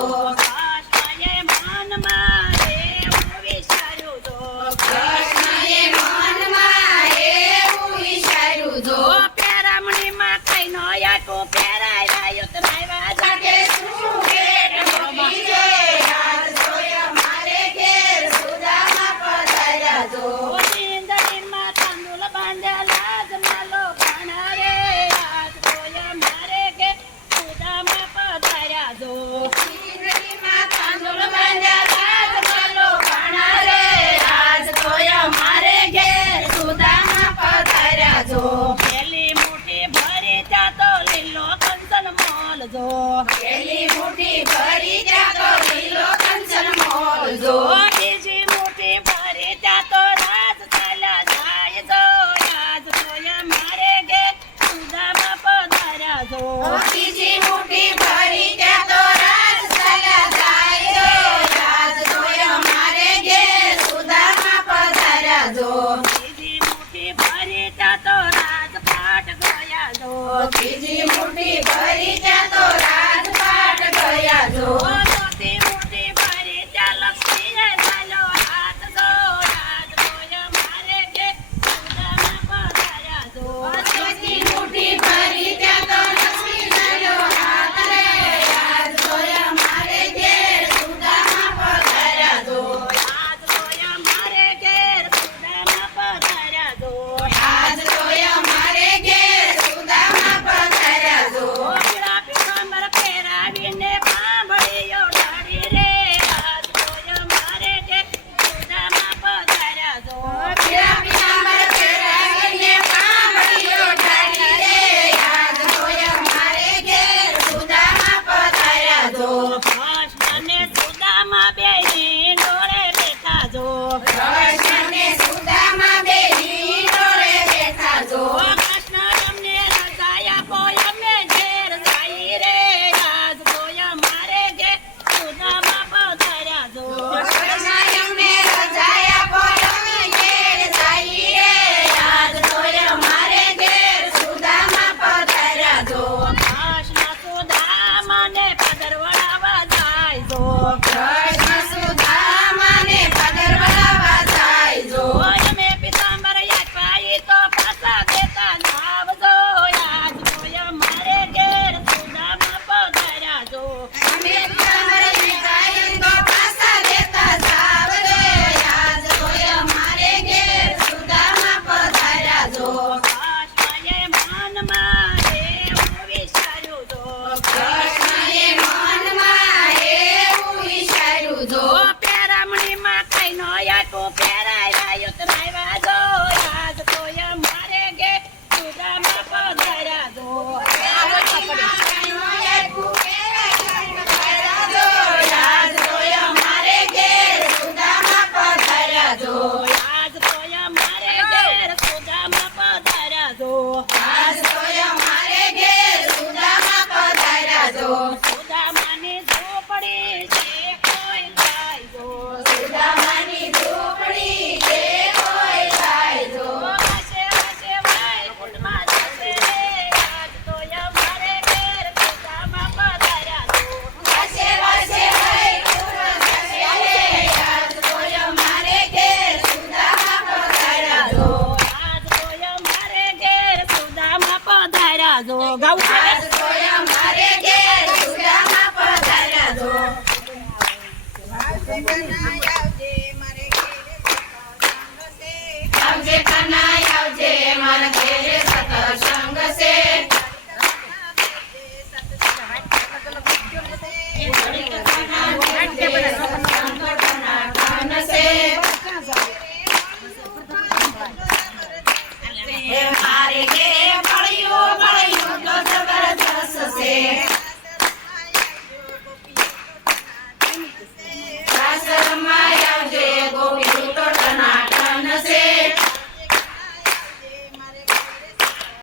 જો કૃષ્ણએ મનમાં એવું વિચાર્યું જો કૃષ્ણએ મનમાં એવું વિચાર્યું જો પેરામણીમાં કઈ નો યાટું પેરાય ઉતરાવ્યા જાગે શું ભેટ મૂકી છે આજ જોય મારે ઘેર સુદામા પધાર્યા જો જિંદગીમાં તાંદુલ બાંધેલા જ માલો ખાણા રે આજ જોયા મારે કે સુદામા પધાર્યા જો જિંદગીમાં તાંદુલ બાંધ્યા જ માલો ખાણા રે આજ જોય મારે ઘેર સુદામા પધાર્યા જો પેલી મોટી ભરી ત્યાં તો લીલો કંચન મોલ જો પેલી